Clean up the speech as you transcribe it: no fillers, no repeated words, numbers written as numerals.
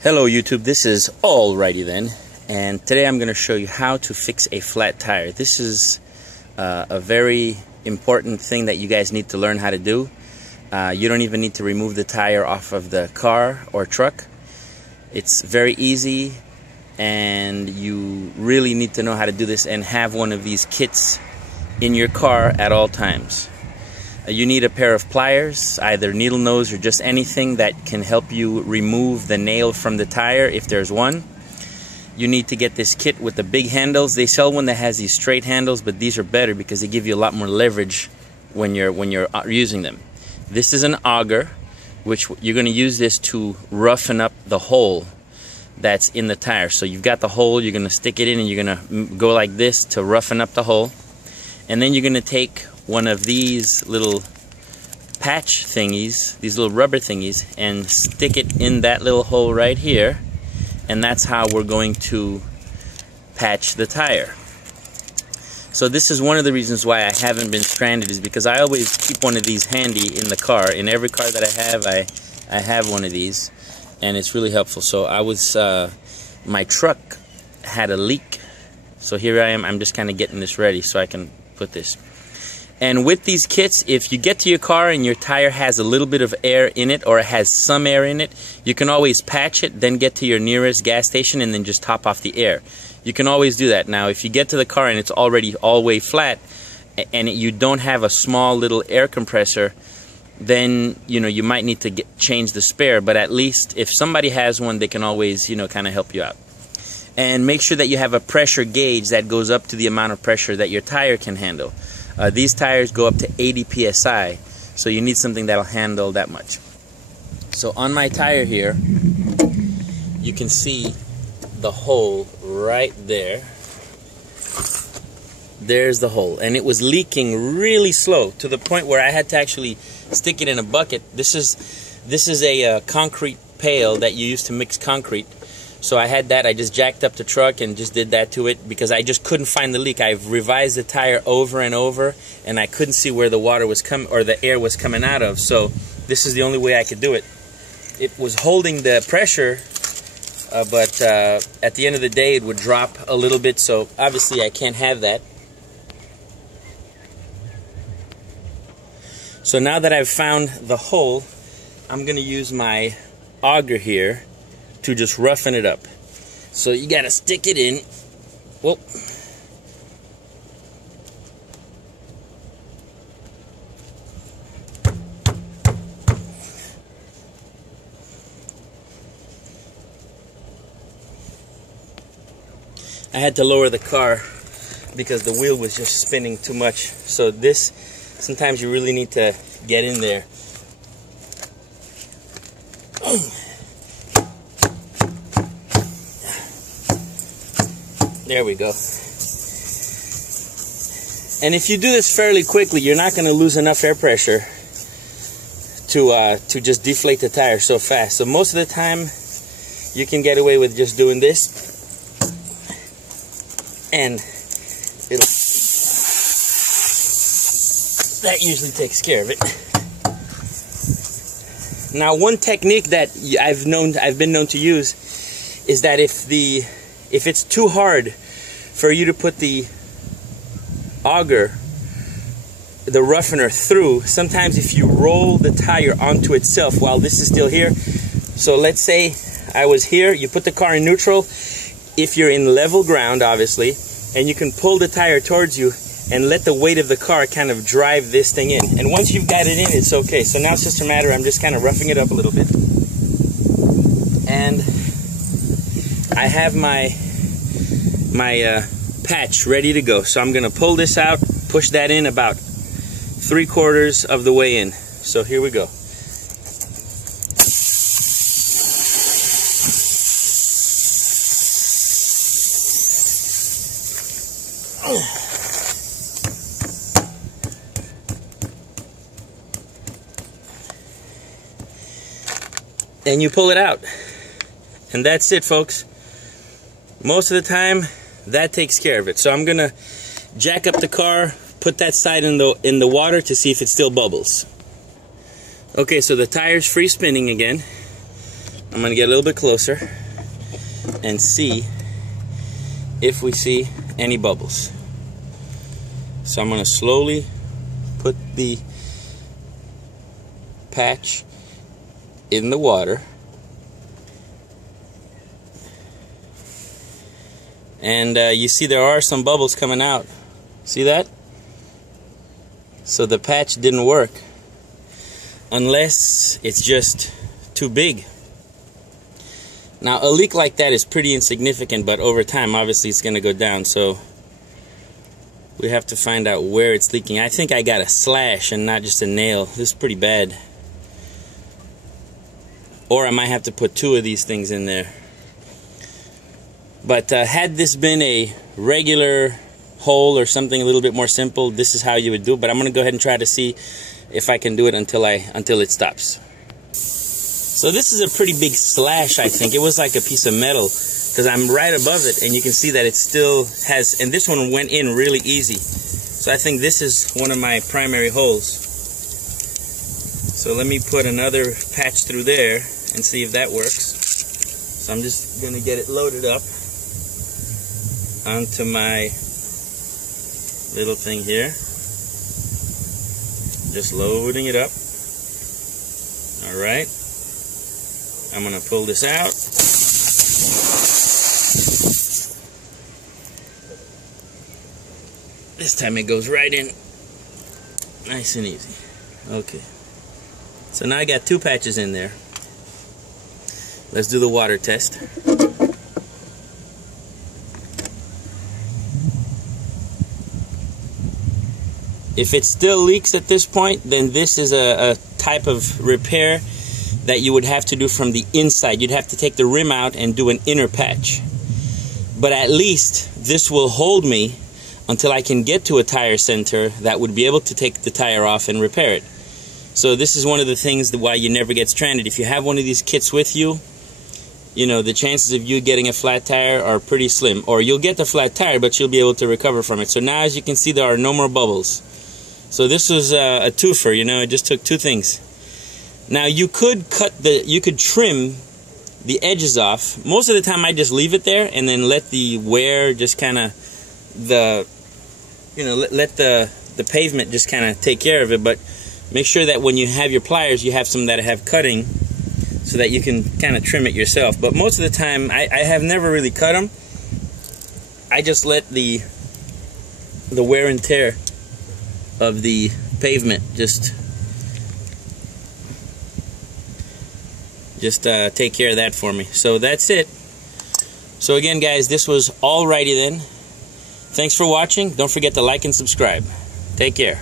Hello YouTube, this is Alrighty Then, and today I'm going to show you how to fix a flat tire. This is a very important thing that you guys need to learn how to do. You don't even need to remove the tire off of the car or truck. It's very easy, and you really need to know how to do this and have one of these kits in your car at all times. You need a pair of pliers, either needle nose or just anything that can help you remove the nail from the tire if there's one. You need to get this kit with the big handles. They sell one that has these straight handles, but these are better because they give you a lot more leverage when you're using them. This is an auger, which you're going to use this to roughen up the hole that's in the tire. So you've got the hole, you're going to stick it in, and you're going to go like this to roughen up the hole. And then you're going to take one of these little patch thingies, these little rubber thingies, and stick it in that little hole right here, and that's how we're going to patch the tire. So this is one of the reasons why I haven't been stranded, is because I always keep one of these handy in the car. In every car that I have one of these, and it's really helpful. So my truck had a leak, so here I am. I'm just kind of getting this ready so I can put this. And with these kits, if you get to your car and your tire has a little bit of air in it, or it has some air in it, you can always patch it, then get to your nearest gas station and then just top off the air. You can always do that. Now, if you get to the car and it's already all way flat, and you don't have a small little air compressor, then you might need to change the spare. But at least if somebody has one, they can always kind of help you out. And make sure that you have a pressure gauge that goes up to the amount of pressure that your tire can handle. These tires go up to 80 psi, so you need something that'll handle that much. So on my tire here, you can see the hole right there. There's the hole, and it was leaking really slow to the point where I had to actually stick it in a bucket. This is a concrete pail that you use to mix concrete. So I had that. I just jacked up the truck and just did that to it because I just couldn't find the leak. I've revised the tire over and over, and I couldn't see where the water was coming, or the air was coming out of. So this is the only way I could do it. It was holding the pressure, but at the end of the day it would drop a little bit, so obviously I can't have that. So now that I've found the hole, I'm going to use my auger here to just roughen it up. So you gotta stick it in. Whoa. I had to lower the car because the wheel was just spinning too much. So this, sometimes you really need to get in there. There we go. And if you do this fairly quickly, you're not going to lose enough air pressure to just deflate the tire so fast. So most of the time, you can get away with just doing this, and that usually takes care of it. Now, one technique that I've been known to use is that if it's too hard for you to put the auger, the roughener, through, sometimes if you roll the tire onto itself while this is still here, so let's say I was here, you put the car in neutral, if you're in level ground obviously, and you can pull the tire towards you and let the weight of the car kind of drive this thing in. And once you've got it in, it's okay. So now it's just a matter, I'm just kind of roughing it up a little bit. And I have my patch ready to go. So I'm going to pull this out, push that in about 3/4 of the way in. So here we go. And you pull it out. And that's it, folks. Most of the time, that takes care of it. So I'm gonna jack up the car, put that side in the water to see if it still bubbles. Okay, so the tire's free spinning again. I'm going to get a little bit closer and see if we see any bubbles. So I'm going to slowly put the patch in the water, and you see there are some bubbles coming out. See that? So the patch didn't work, unless it's just too big. Now a leak like that is pretty insignificant, but over time obviously it's going to go down, so we have to find out where it's leaking. I think I got a slash and not just a nail. This is pretty bad. Or I might have to put two of these things in there. But had this been a regular hole or something a little bit more simple, this is how you would do it. But I'm going to go ahead and try to see if I can do it until it stops. So this is a pretty big slash, I think. It was like a piece of metal, because I'm right above it, and you can see that it still has, and this one went in really easy. So I think this is one of my primary holes. So let me put another patch through there and see if that works. So I'm just going to get it loaded up onto my little thing here. Just loading it up. Alright. I'm going to pull this out. This time it goes right in. Nice and easy. Okay. So now I got two patches in there. Let's do the water test. If it still leaks at this point, then this is a type of repair that you would have to do from the inside. You'd have to take the rim out and do an inner patch. But at least this will hold me until I can get to a tire center that would be able to take the tire off and repair it. So this is one of the things why you never get stranded. If you have one of these kits with you, you know, the chances of you getting a flat tire are pretty slim. Or you'll get the flat tire, but you'll be able to recover from it. So now, as you can see, there are no more bubbles. So this was a twofer, you know, it just took two things. Now you could trim the edges off. Most of the time I just leave it there and then let the wear just kind of, let the pavement just kind of take care of it. But make sure that when you have your pliers, you have some that have cutting so that you can kind of trim it yourself. But most of the time, I have never really cut them. I just let the wear and tear of the pavement just take care of that for me. So that's it. So again, guys, this was Alrighty Then. Thanks for watching. Don't forget to like and subscribe. Take care.